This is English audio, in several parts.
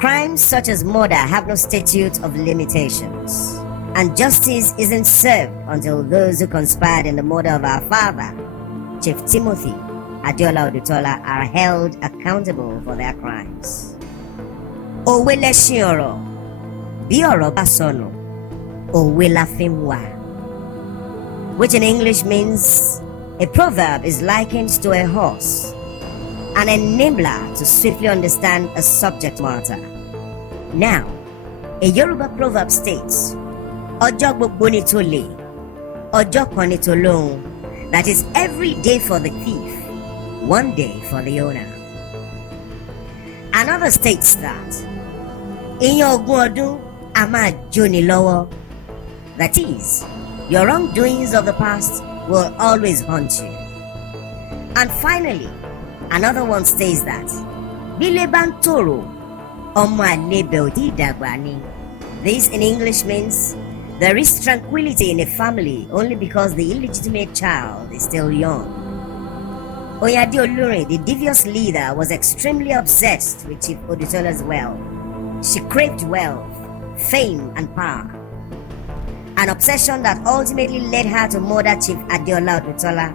Crimes such as murder have no statute of limitations, and justice isn't served until those who conspired in the murder of our father, Chief Timothy Adeola Odutola, are held accountable for their crimes. Òwe lẹṣin ọ̀rọ̀, bí ọ̀rọ̀ bá sọnù, òwe la fi ń wá, which in English means a proverb is likened to a horse, an enabler to swiftly understand a subject matter. Now, a Yoruba proverb states, Ọjọ́ gbogbo ni tolè, ọjọ́ kan ni tolóhun, that is every day for the thief, one day for the owner. Another states that, Ìyàn ogún ọdún a máa jóni lọ́wọ́, that is, your wrongdoings of the past will always haunt you. And finally, another one states that, Bílé bá ń tòrò, ọmọ àlebẹ̀ ò tí dàgbà ni. This in English means, there is tranquility in a family only because the illegitimate child is still young. Oyinade Olurin, the devious leader, was extremely obsessed with Chief Odutola's wealth. She craved wealth, fame, and power. An obsession that ultimately led her to murder Chief Adeola Odutola.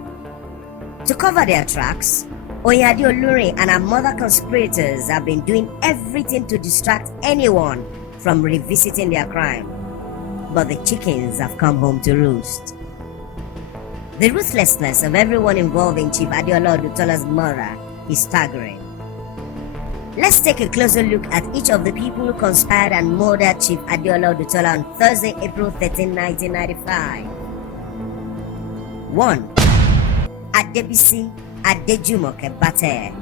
To cover their tracks, Oyinade Olurin and her mother conspirators have been doing everything to distract anyone from revisiting their crime. But the chickens have come home to roost. The ruthlessness of everyone involved in Chief Adeola Odutola's murder is staggering. Let's take a closer look at each of the people who conspired and murdered Chief Adeola Odutola on Thursday, April 13, 1995. 1. Adebisi Adejumoke Bateye.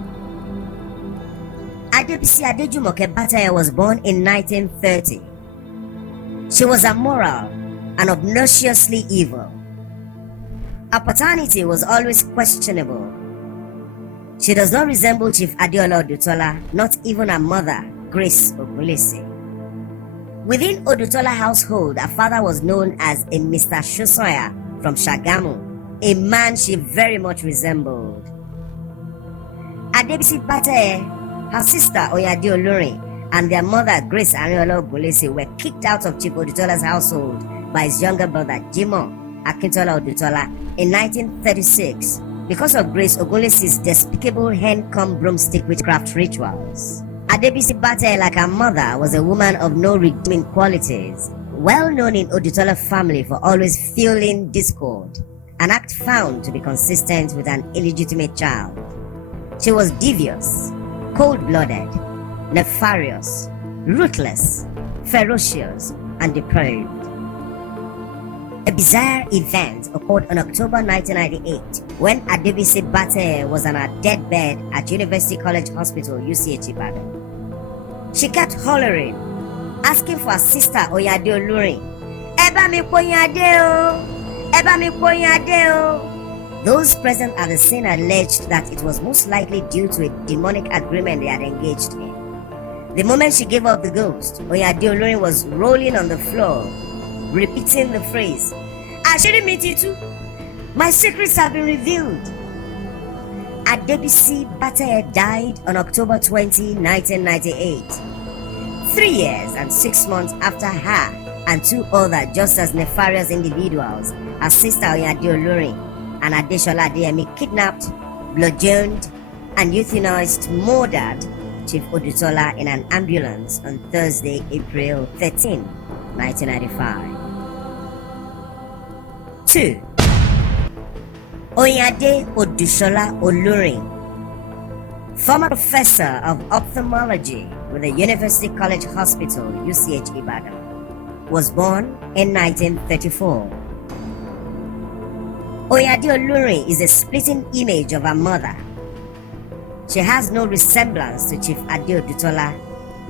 Adebisi Adejumoke Bateye was born in 1930. She was immoral and obnoxiously evil. Her paternity was always questionable. She does not resemble Chief Adeola Odutola, not even her mother, Grace Ogunlesi. Within Odutola household, her father was known as a Mr. Shosoya from Shagamu, a man she very much resembled. Adebisi Bateye, her sister Oyinade Olurin, and their mother Grace Adeola Ogunlesi were kicked out of Chief Odutola's household by his younger brother Jimoh Akintola Odutola in 1936 because of Grace Ogunlesi's despicable hand-comb broomstick witchcraft rituals. Adebisi Bateye, like her mother, was a woman of no redeeming qualities, well known in Odutola family for always fueling discord, an act found to be consistent with an illegitimate child. She was devious, cold-blooded, nefarious, ruthless, ferocious, and depraved. A bizarre event occurred on October 1998 when Adebisi Bateye was on her deathbed at University College Hospital, UCH Ibadan. She kept hollering, asking for her sister Oyinade Olurin, "Ẹ bá mi po Oyinade o! Ẹ bá mi po Oyinade o!" Those present at the scene alleged that it was most likely due to a demonic agreement they had engaged in. The moment she gave up the ghost, Oyinade Olurin was rolling on the floor, repeating the phrase, "Àṣírí mi ti tú. My secrets have been revealed." Adebisi Bateye died on October 20, 1998. 3 years and 6 months after her and two other just as nefarious individuals, her sister Oyinade Olurin and Adeshola Adeyemi, kidnapped, bludgeoned, and euthanized, murdered Chief Odutola in an ambulance on Thursday, April 13, 1995. 2. Oyinade Olusola Olurin, former professor of ophthalmology with the University College Hospital, UCH Ibadan, was born in 1934. Oyinade Olurin is a splitting image of her mother. She has no resemblance to Chief Ade Odutola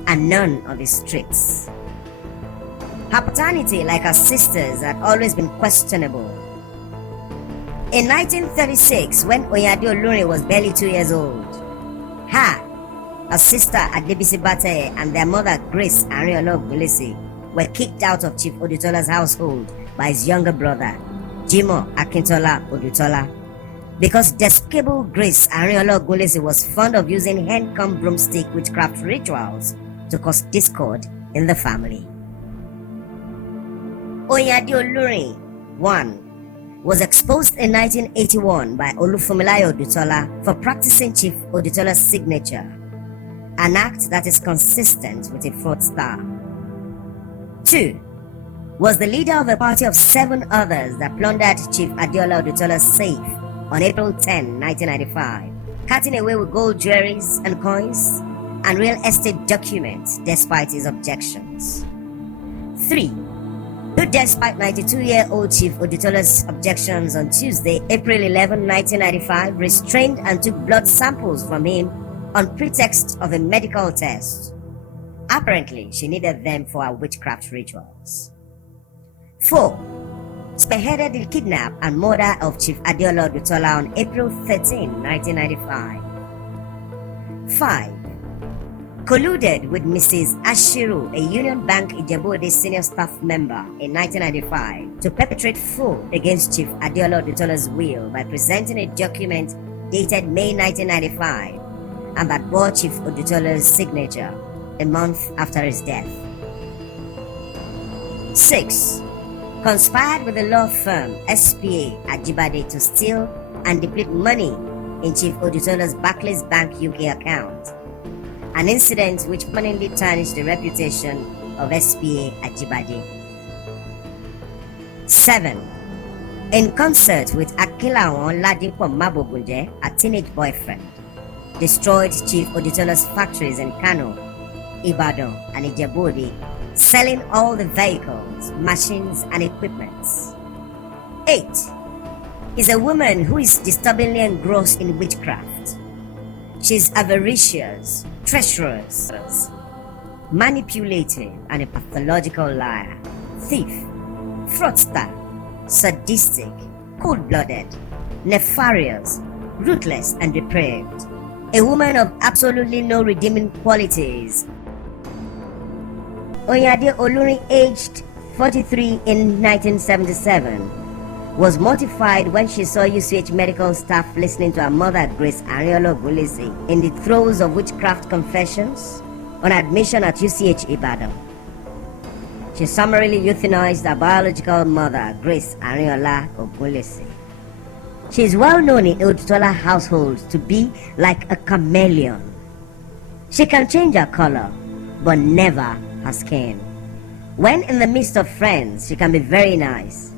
and none of his traits. Her paternity, like her sisters, had always been questionable. In 1936, when Oyinade Olurin was barely 2 years old, her sister Adebisi Bateye, and their mother Grace Adeola Ogunlesi were kicked out of Chief Odutola's household by his younger brother, Jimoh Akintola Odutola, because despicable Grace Adeola Ogunlesi was fond of using hand-comb broomstick witchcraft rituals to cause discord in the family. Oyinade Olurin 1 was exposed in 1981 by Olufunmilayo Odutola for practicing Chief Odutola's signature, an act that is consistent with a fraudster. 2 was the leader of a party of 7 others that plundered Chief Adeola Odutola's safe on April 10, 1995, cutting away with gold jewelries and coins and real estate documents despite his objections. 3 who, despite 92-year-old Chief Odutola's objections on Tuesday, April 11, 1995, restrained and took blood samples from him on pretext of a medical test. Apparently, she needed them for her witchcraft rituals. 4 spearheaded the kidnap and murder of Chief Adeola Odutola on April 13, 1995. 5 colluded with Mrs. Ashiru, a Union Bank Ijebu-Ode senior staff member, in 1995 to perpetrate fraud against Chief Adeola Odutola's will by presenting a document dated May 1995 and that bore Chief Odutola's signature a month after his death. 6 conspired with the law firm SPA Ajibade to steal and deplete money in Chief Odutola's Barclays Bank UK account, an incident which permanently tarnished the reputation of SPA Ajibade. 7 in concert with Akinlawan Ladipo Mabogunje, a teenage boyfriend, destroyed Chief Odutola's factories in Kano, Ibadan, and Ijebu-Ode, selling all the vehicles, machines, and equipments. 8 is a woman who is disturbingly engrossed in witchcraft. She's avaricious, treacherous, manipulative, and a pathological liar, thief, fraudster, sadistic, cold-blooded, nefarious, ruthless, and depraved. A woman of absolutely no redeeming qualities. Oyinade Olurin, aged 43 in 1977, was mortified when she saw UCH medical staff listening to her mother, Grace Ariola Odutola, in the throes of witchcraft confessions on admission at UCH Ibadan. She summarily euthanized her biological mother, Grace Ariola Odutola. She is well known in Odutola household to be like a chameleon. She can change her color, but never her skin. When in the midst of friends, she can be very nice,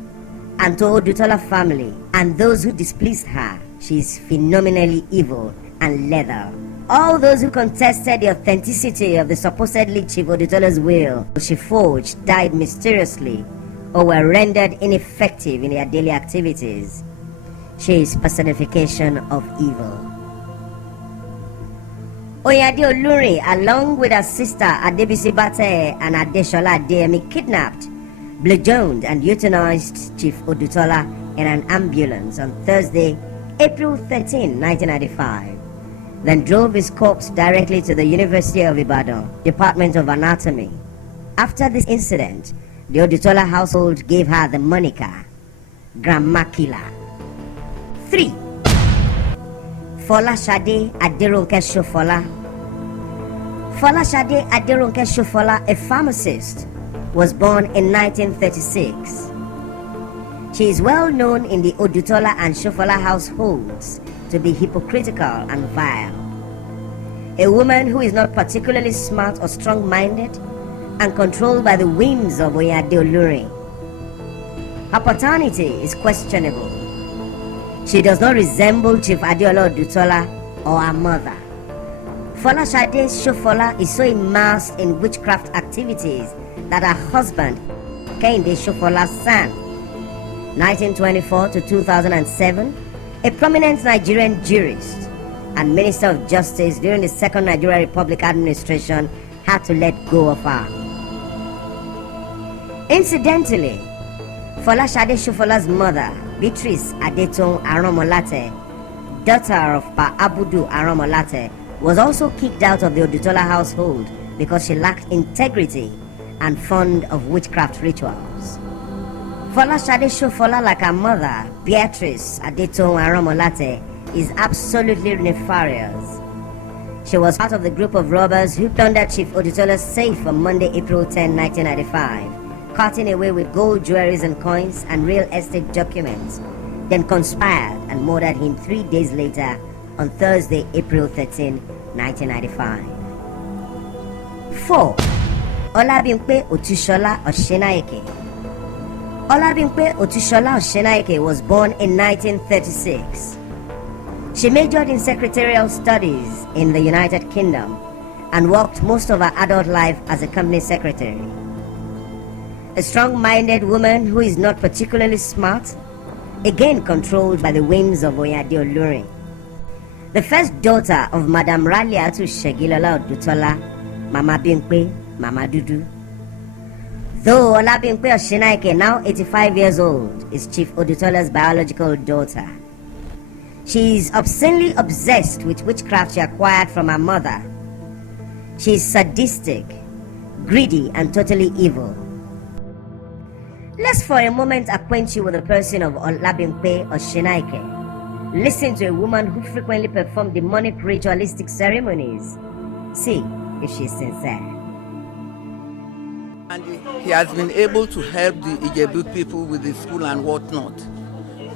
and to Odutola family and those who displease her, she is phenomenally evil and lethal. All those who contested the authenticity of the supposedly Chief Odutola's will she forged died mysteriously or were rendered ineffective in their daily activities. She is personification of evil. Oyinade Olurin, along with her sister Adebisi Bate and Adeshola Adeyemi, kidnapped, bludgeoned, and euthanized Chief Odutola in an ambulance on Thursday, April 13, 1995. Then drove his corpse directly to the University of Ibadan, Department of Anatomy. After this incident, the Odutola household gave her the moniker Grandma Killer. 3 Folashade Aderonke Shofola. Folashade Aderonke Shofola, a pharmacist, was born in 1936. She is well known in the Odutola and Shofola households to be hypocritical and vile. A woman who is not particularly smart or strong-minded and controlled by the whims of Oyinade Olurin. Her paternity is questionable. She does not resemble Chief Adeola Odutola or her mother. Folashade Shofola is so immersed in witchcraft activities that her husband, Kehinde Shofola's son, 1924 to 2007, a prominent Nigerian jurist and Minister of Justice during the Second Nigeria Republic administration, had to let go of her. Incidentally, Folashade Shofola's mother, Beatrice Adeton Aromolate, daughter of Pa Abudu Aromolate, was also kicked out of the Odutola household because she lacked integrity and fond of witchcraft rituals. Folashade Shofola, like her mother, Beatrice Adeton Aromolate, is absolutely nefarious. She was part of the group of robbers who plundered Chief Odutola's safe on Monday, April 10, 1995, carting away with gold jewelries and coins and real estate documents, then conspired and murdered him 3 days later on Thursday, April 13, 1995. 4. Olabimpe Otushola Oshenayeke. Olabimpe Otushola Oshenayeke was born in 1936. She majored in secretarial studies in the United Kingdom and worked most of her adult life as a company secretary. A strong-minded woman who is not particularly smart, again controlled by the whims of Oyinade Olurin. The first daughter of Madam Raliatu Segilola Odutola, Mama Bimpe, Mama Dudu. Though Olabimpe Oshenayeke, now 85 years old, is Chief Odutola's biological daughter. She is obscenely obsessed with witchcraft she acquired from her mother. She is sadistic, greedy, and totally evil. Let's for a moment acquaint you with the person of Olabimpe Oshenayeke. Listen to a woman who frequently performed demonic ritualistic ceremonies. See if she is sincere. And he has been able to help the Ijebu people with the school and whatnot.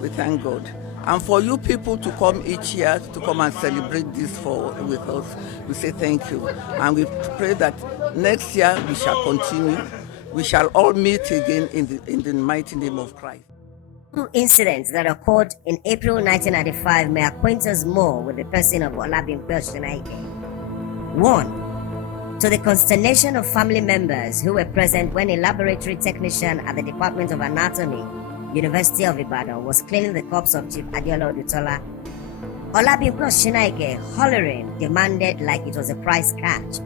We thank God. And for you people to come each year to come and celebrate this with us, we say thank you. And we pray that next year we shall continue. We shall all meet again in the mighty name of Christ. Two incidents that occurred in April 1995 may acquaint us more with the person of Olabimpe Oshenayeke. 1. To the consternation of family members who were present when a laboratory technician at the Department of Anatomy, University of Ibadan, was cleaning the corpse of Chief Adeola Odutola, Olabimpe Oshenayeke, hollering, demanded like it was a prize catch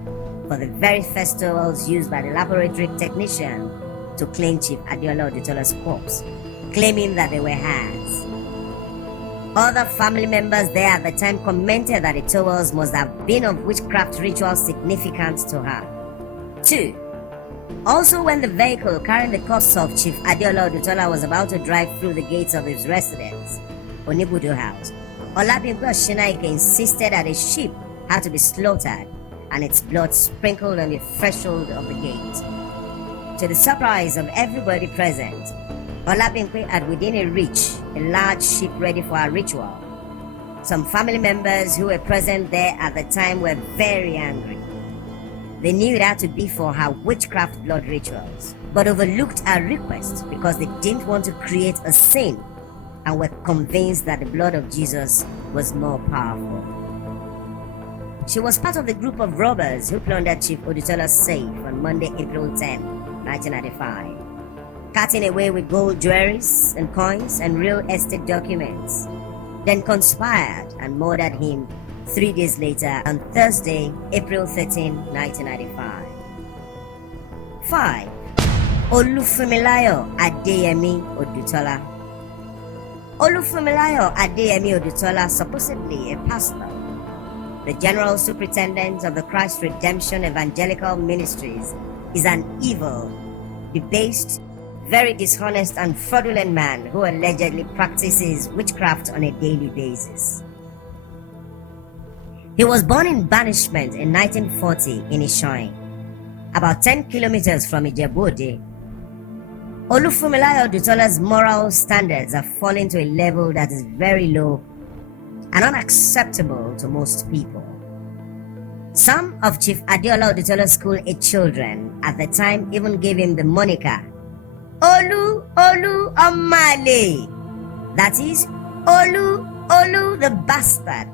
for the very first towels used by the laboratory technician to clean Chief Adeola Odutola's corpse, claiming that they were hers. Other family members there at the time commented that the towels must have been of witchcraft ritual significance to her. 2. Also, when the vehicle carrying the corpse of Chief Adeola Odutola was about to drive through the gates of his residence, Onibudu House, Olabimpe Oshenayeke insisted that a sheep had to be slaughtered and its blood sprinkled on the threshold of the gate. To the surprise of everybody present, Olabimpe had within a reach a large sheep ready for a ritual. Some family members who were present there at the time were very angry. They knew it had to be for her witchcraft blood rituals, but overlooked her request because they didn't want to create a sin and were convinced that the blood of Jesus was more powerful. She was part of the group of robbers who plundered Chief Odutola's safe on Monday, April 10, 1995, carting away with gold jewelries and coins and real estate documents, then conspired and murdered him 3 days later on Thursday, April 13, 1995. 5. Olufunmilayo Adeyemi Odutola. Olufunmilayo Adeyemi Odutola, supposedly a pastor, the General Superintendent of the Christ Redemption Evangelical Ministries, is an evil, debased, very dishonest and fraudulent man who allegedly practices witchcraft on a daily basis. He was born in banishment in 1940 in Ishoin, about 10 kilometers from Ijebu-Ode. Olufunmilayo Odutola's moral standards are falling to a level that is very low and unacceptable to most people. Some of Chief Adeola Odutola's school-age children at the time even gave him the moniker Olu Omale, that is, Olu the bastard.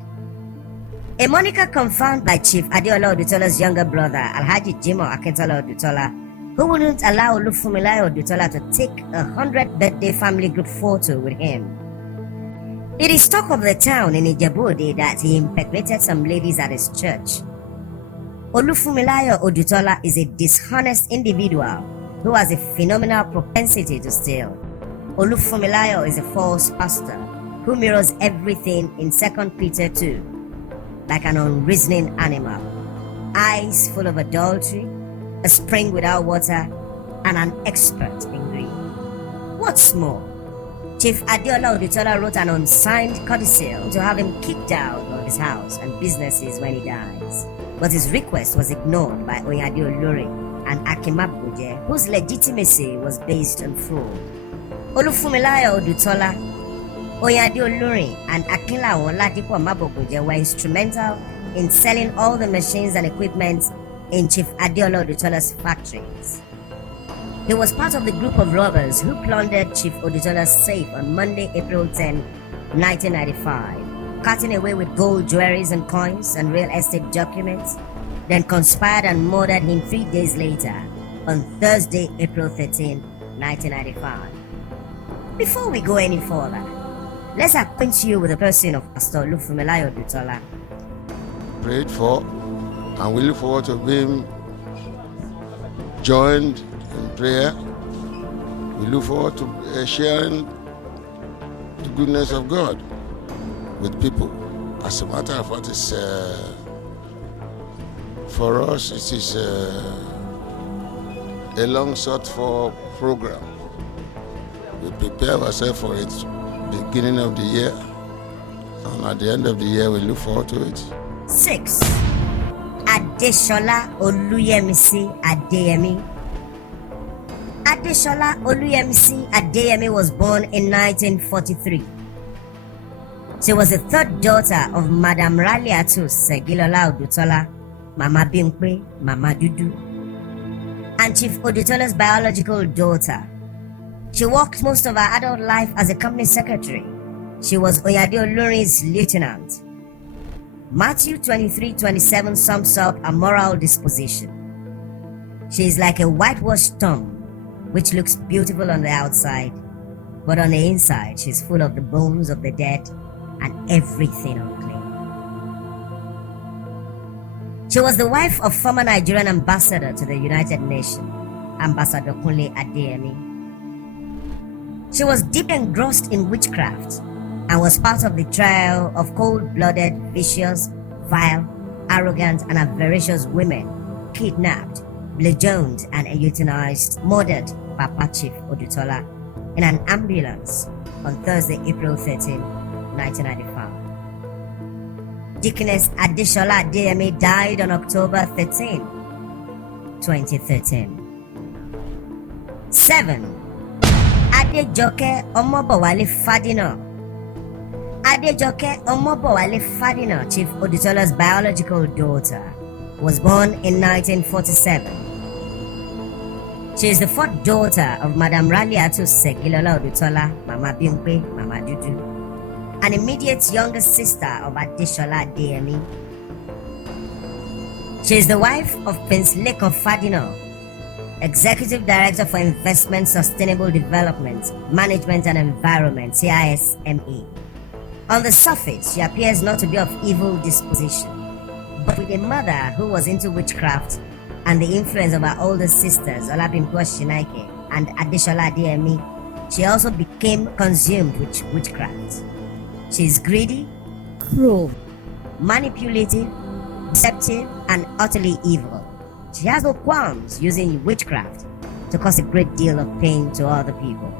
A moniker confirmed by Chief Adeola Odutola's younger brother, Alhaji Ijebu-Ode Odutola, who wouldn't allow Olufunmilayo Odutola to take a 100th birthday family group photo with him. It is talk of the town in Ijebu-Ode that he impregnated some ladies at his church. Olufunmilayo Odutola is a dishonest individual who has a phenomenal propensity to steal. Olufunmilayo is a false pastor who mirrors everything in 2 Peter 2, like an unreasoning animal, eyes full of adultery, a spring without water, and an expert in greed. What's more, Chief Adeola Odutola wrote an unsigned codicil to have him kicked out of his house and businesses when he dies. But his request was ignored by Oyinade Olurin and Ademola, whose legitimacy was based on fraud. Olufunmilayo Odutola, Oyinade Olurin, and Ademola were instrumental in selling all the machines and equipment in Chief Adeola Odutola's factories. He was part of the group of robbers who plundered Chief Odutola's safe on Monday, April 10, 1995, cutting away with gold jewelries and coins and real estate documents, then conspired and murdered him 3 days later on Thursday, April 13, 1995. Before we go any further, let's acquaint you with the person of Pastor Olufunmilayo Odutola. Prayed for, and we look forward to being joined in prayer. We look forward to sharing the goodness of God with people. As a matter of fact, it's, for us, it is a long sought for program. We prepare ourselves for it beginning of the year, and at the end of the year, we look forward to it. 6. Adesola Oluyemisi Adeyemi. Adesola Oluyemisi Adeyemi was born in 1943. She was the third daughter of Madam Raliatu Segilola Odutola, Mama Bimpe, Mama Dudu, and Chief Odutola's biological daughter. She worked most of her adult life as a company secretary. She was Oyinade Olurin's lieutenant. Matthew 23:27 sums up a moral disposition. She is like a whitewashed tomb, which looks beautiful on the outside, but on the inside she's full of the bones of the dead and everything unclean. She was the wife of former Nigerian ambassador to the United Nations, Ambassador Kunle Adeyemi. She was deep engrossed in witchcraft and was part of the trial of cold-blooded, vicious, vile, arrogant, and avaricious women kidnapped, bludgeoned, and euthanized, murdered Papa Chief Odutola in an ambulance on Thursday, April 13, 1995. Deaconess Adesola Adeyemi died on October 13, 2013. 7. Adejoke Omobowale Fadina. Adejoke Omobowale Fadina, Chief Odutola's biological daughter, was born in 1947. She is the fourth daughter of Madam Raliatu Segilola Odutola, Mama Bimpe, Mama Dudu, an immediate younger sister of Adesola Adeyemi. She is the wife of Prince Leko Fadina, Executive Director for Investment, Sustainable Development, Management and Environment, CISME. On the surface, she appears not to be of evil disposition, but with a mother who was into witchcraft and the influence of her older sisters, Olabimpo Shinaike and Adesola Adeyemi, she also became consumed with witchcraft. She is greedy, cruel, manipulative, deceptive, and utterly evil. She has no qualms using witchcraft to cause a great deal of pain to other people.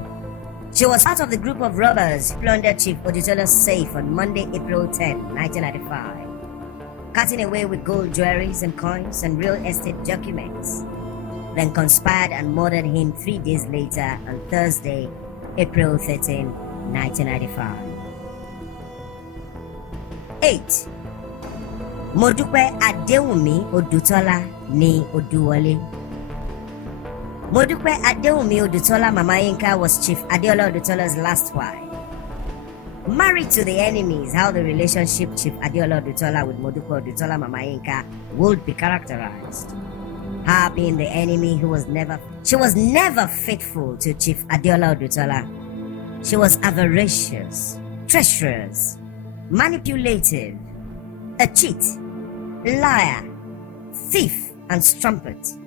She was part of the group of robbers who plundered Chief Odutola's safe on Monday, April 10, 1995, cutting away with gold jewelries and coins and real estate documents, then conspired and murdered him 3 days later on Thursday, April 13, 1995. 8. Modupe Adewunmi Odutola ni Oduwole. Modupe Adewunmi Odutola Mama Yinka was Chief Adeola Odutola's last wife. Married to the enemies, how the relationship Chief Adeola Odutola with Modupe Odutola Mama Yinka would be characterized. Her being the enemy she was never faithful to Chief Adeola Odutola. She was avaricious, treacherous, manipulative, a cheat, liar, thief, and strumpet.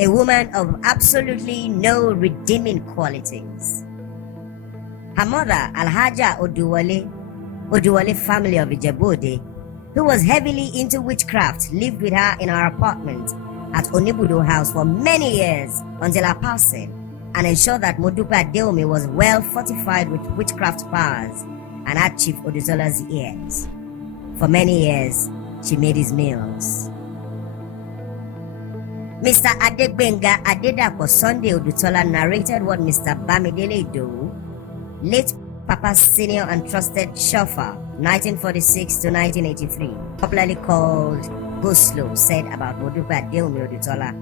A woman of absolutely no redeeming qualities. Her mother, Alhaja Oduwole family of Ijebu-Ode, who was heavily into witchcraft, lived with her in her apartment at Onibudo House for many years until her passing, and ensured that Modupe Adewunmi was well fortified with witchcraft powers and had Chief Odutola's ears. For many years, she made his meals. Mr. Adedapo Sunday Odutola narrated what Mr. Bamidele Idowu, late Papa's senior and trusted chauffeur, 1946 to 1983, popularly called Goslow, said about Modupe Adewunmi Odutola,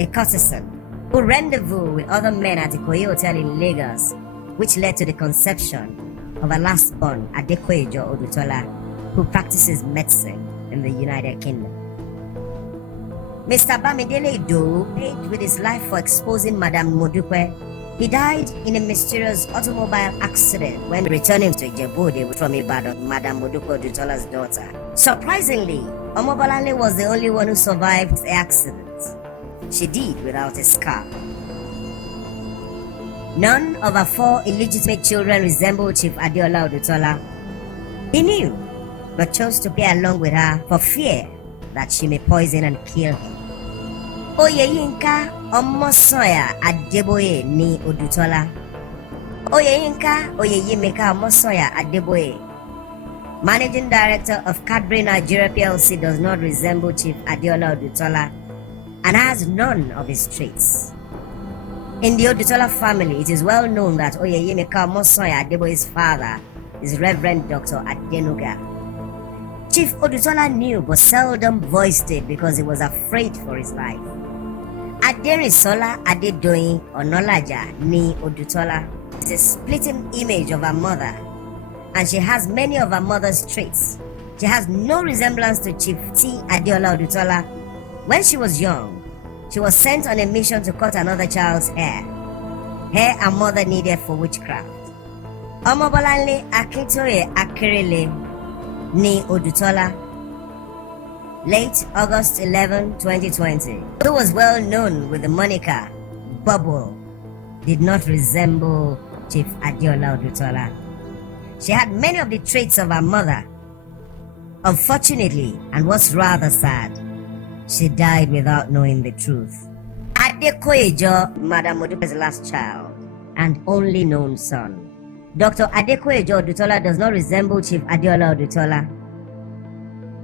a courtesan who rendezvoused with other men at the Ikoyi Hotel in Lagos, which led to the conception of a last-born Adekoyejo Odutola, who practices medicine in the United Kingdom. Mr. Bamidele Idowu paid with his life for exposing Madame Modupe. He died in a mysterious automobile accident when returning to Ijebu-Ode from Ibadan, Madame Modupe Odutola's daughter. Surprisingly, Omobolanle was the only one who survived the accident. She did without a scar. None of her 4 illegitimate children resembled Chief Adeola Odutola. He knew, but chose to play along with her for fear that she may poison and kill him. Oyeyinka Omosoya Adeboye ni Odutola. Oyeyinka Oyeyimika Omosoya Adeboye, Managing Director of Cadbury Nigeria PLC, does not resemble Chief Adeola Odutola and has none of his traits. In the Odutola family, it is well known that Oyeyimika Omosoya Adeboye's father is Reverend Dr. Adenuga. Chief Odutola knew but seldom voiced it because he was afraid for his life. Aderisola Adedoyin Onolaja ni Odutola is a splitting image of her mother, and she has many of her mother's traits. She has no resemblance to Chief T. Adeola Odutola. When she was young, she was sent on a mission to cut another child's hair her mother needed for witchcraft. Omobolanle Akintoye Akerele ni Odutola, late August 11, 2020, who was well known with the moniker Bubble, did not resemble Chief Adeola Odutola. She had many of the traits of her mother. Unfortunately, and what's rather sad, she died without knowing the truth. Adekoyejo, Madam Modupe's last child and only known son. Dr. Adekoyejo Odutola does not resemble Chief Adeola Odutola.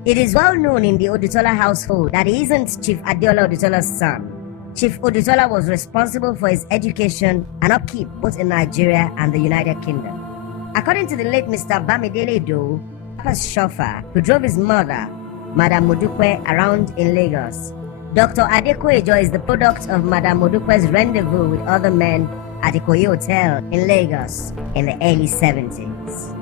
It is well known in the Odutola household that he isn't Chief Adeola Odutola's son. Chief Odutola was responsible for his education and upkeep both in Nigeria and the United Kingdom. According to the late Mr. Bamidele Idowu, Papa's chauffeur who drove his mother, Madame Modupe, around in Lagos, Dr. Adekoyejo is the product of Madame Modupe's rendezvous with other men at the Ikoyi Hotel in Lagos in the early 70s.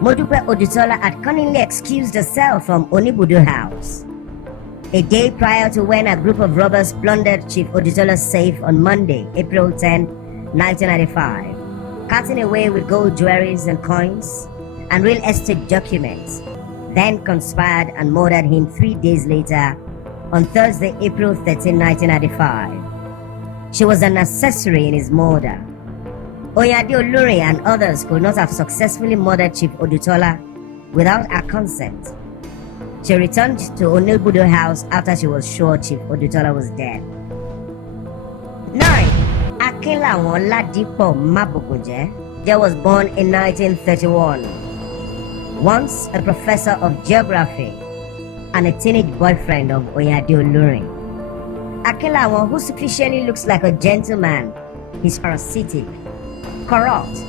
Modupe Odutola had cunningly excused herself from Onibudu House a day prior to when a group of robbers plundered Chief Odutola's safe on Monday, April 10, 1995, cutting away with gold jewelries and coins and real estate documents, then conspired and murdered him 3 days later on Thursday, April 13, 1995. She was an accessory in his murder. Oyinade Olurin and others could not have successfully murdered Chief Odutola without her consent. She returned to Onibudu House after she was sure Chief Odutola was dead. 9. Akinlawon Ladipo Mabokunje was born in 1931. Once a professor of geography and a teenage boyfriend of Oyinade Olurin. Akinlawon, who superficially looks like a gentleman, is parasitic, corrupt,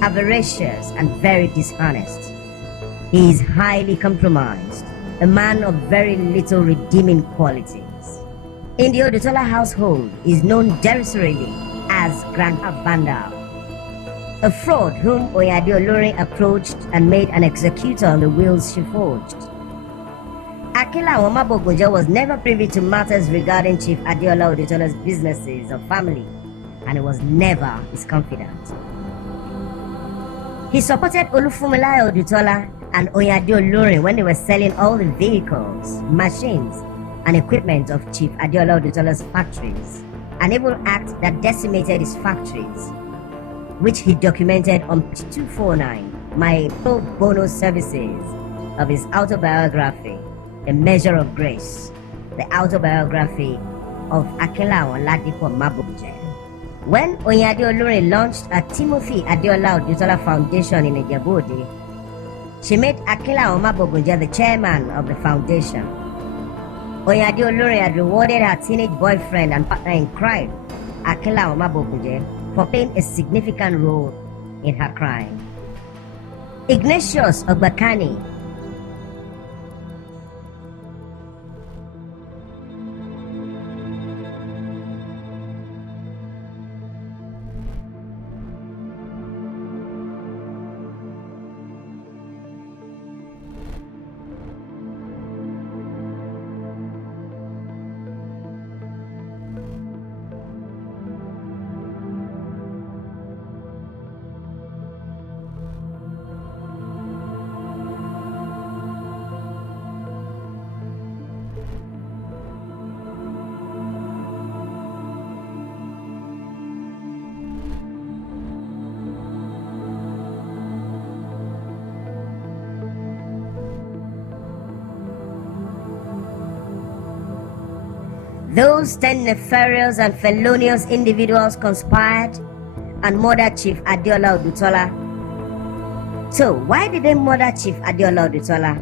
avaricious, and very dishonest. He is highly compromised, a man of very little redeeming qualities. In the Odutola household, he is known derisively as Grandpa Vandal, a fraud whom Oyinade Olurin approached and made an executor on the wills she forged. Akinlawon Mabokunje was never privy to matters regarding Chief Adeola Odutola's businesses or family, and he was never his confidant. He supported Olufunmilayo Odutola and Oyinade Olurin when they were selling all the vehicles, machines, and equipment of Chief Adeola Odutola's factories, an evil act that decimated his factories, which he documented on page 249, my pro bono services of his autobiography, A Measure of Grace, the autobiography of Akinlawon Ladipo Mabokunje. When Oyinade Olurin launched a Timothy Adeola Odutola Foundation in Ijebu-Ode, She made Akila Omabogunje the chairman of the foundation. Oyinade Olurin had rewarded her teenage boyfriend and partner in crime, Akila Omabogunje, for playing a significant role in her crime. Ignatius Ogbakani. Those 10 nefarious and felonious individuals conspired and murdered Chief Adeola Odutola. So, why did they murder Chief Adeola Odutola?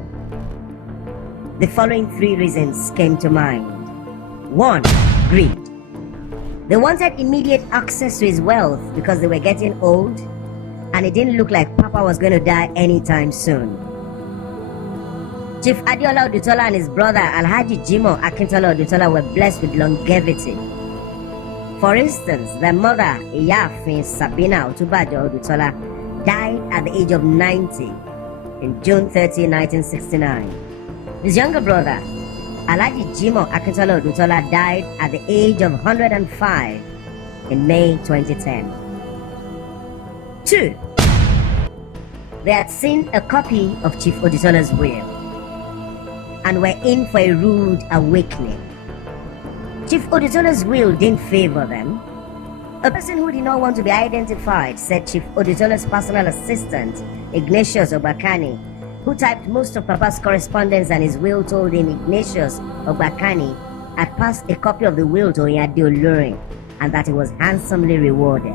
The following 3 reasons came to mind. 1. Greed. They wanted immediate access to his wealth because they were getting old and it didn't look like Papa was going to die anytime soon. Chief Adeola Odutola and his brother Alhaji Jimo Akintola Odutola were blessed with longevity. For instance, their mother, Iyafin Sabina Otubajo Odutola, died at the age of 90 in June 30, 1969. His younger brother, Alhaji Jimo Akintola Odutola, died at the age of 105 in May 2010. 2. They had seen a copy of Chief Odutola's will and were in for a rude awakening. Chief Odutola's will didn't favor them. A person who did not want to be identified said Chief Odutola's personal assistant, Ignatius Ogbakani, who typed most of Papa's correspondence and his will, told him Ignatius Ogbakani had passed a copy of the will to Oyinade Olurin and that he was handsomely rewarded.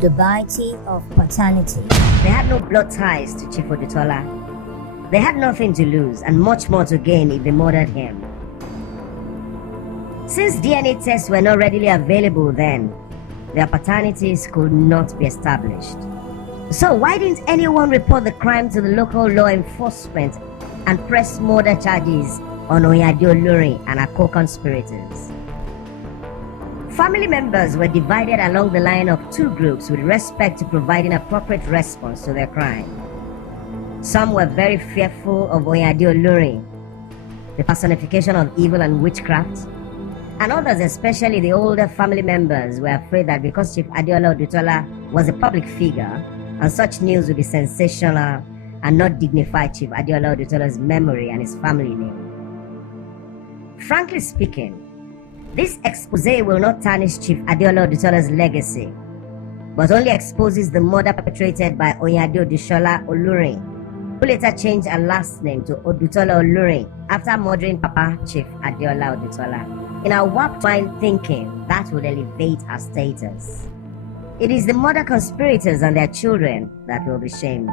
The dubiety of paternity. They had no blood ties to Chief Odutola. They had nothing to lose and much more to gain if they murdered him. Since DNA tests were not readily available then, their paternities could not be established. So why didn't anyone report the crime to the local law enforcement and press murder charges on Oyinade Olurin and her co-conspirators? Family members were divided along the line of 2 groups with respect to providing appropriate response to their crime. Some were very fearful of Oyinade Olurin, the personification of evil and witchcraft, and others, especially the older family members, were afraid that because Chief Adeola Odutola was a public figure and such news would be sensational and not dignify Chief Adeola Odutola's memory and his family name. Frankly speaking, this expose will not tarnish Chief Adeola Odutola's legacy, but only exposes the murder perpetrated by Oyinade Olurin, who later changed her last name to Odutola Olurin after murdering Papa Chief Adeola Odutola. In our warped mind thinking, that would elevate her status. It is the murder conspirators and their children that will be shamed.